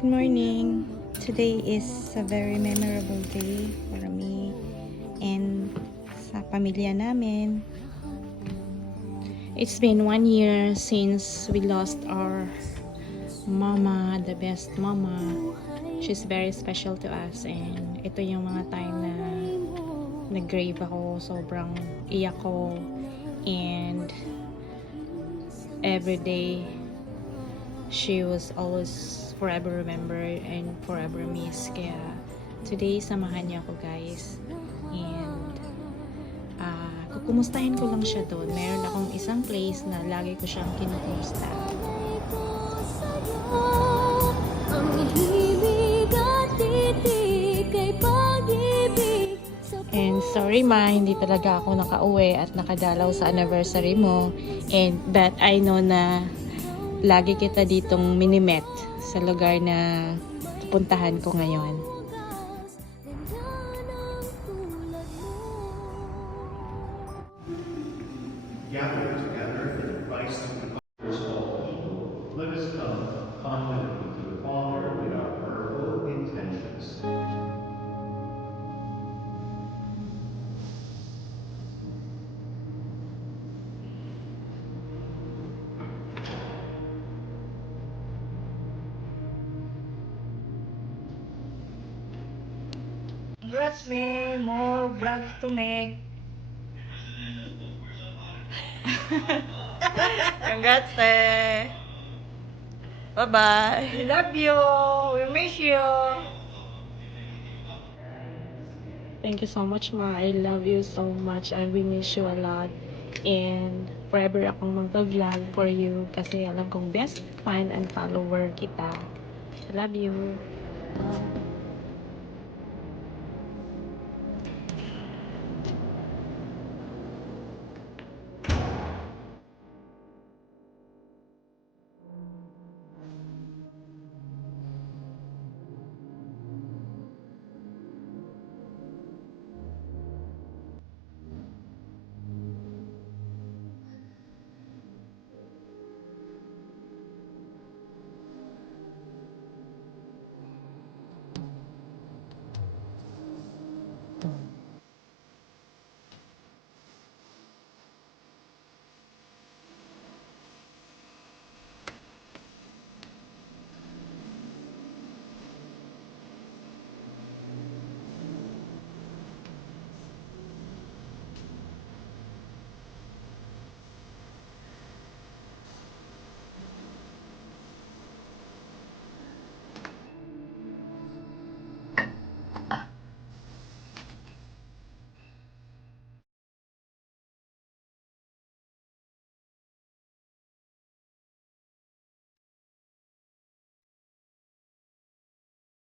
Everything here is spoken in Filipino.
Good morning. Today is a very memorable day for me and sa pamilya namin. It's been 1 year since we lost our mama, the best mama. She's very special to us, and ito yung mga time na nag-grave ako, sobrang iyak ko, and every day she was always forever remembered and forever missed. Kaya today samahan niyo ako, guys, and kukumustahin ko lang siya doon. Meron akong isang place na lagi ko siyang kinukumusta. And sorry ma, hindi talaga ako nakauwi at nakadalaw sa anniversary mo, and but I know na lagi kita ditong minimet sa lugar na pupuntahan ko ngayon. Gathered together in Christ for all people, let us come confidently to the Father with our prayerful intentions. Congrats, me. More vlogs to make. Congrats, eh. Bye-bye. We love you. We miss you. Thank you so much, ma. I love you so much and we miss you a lot. And forever akong mag-vlog for you kasi alam kong best fan and follower kita. I love you.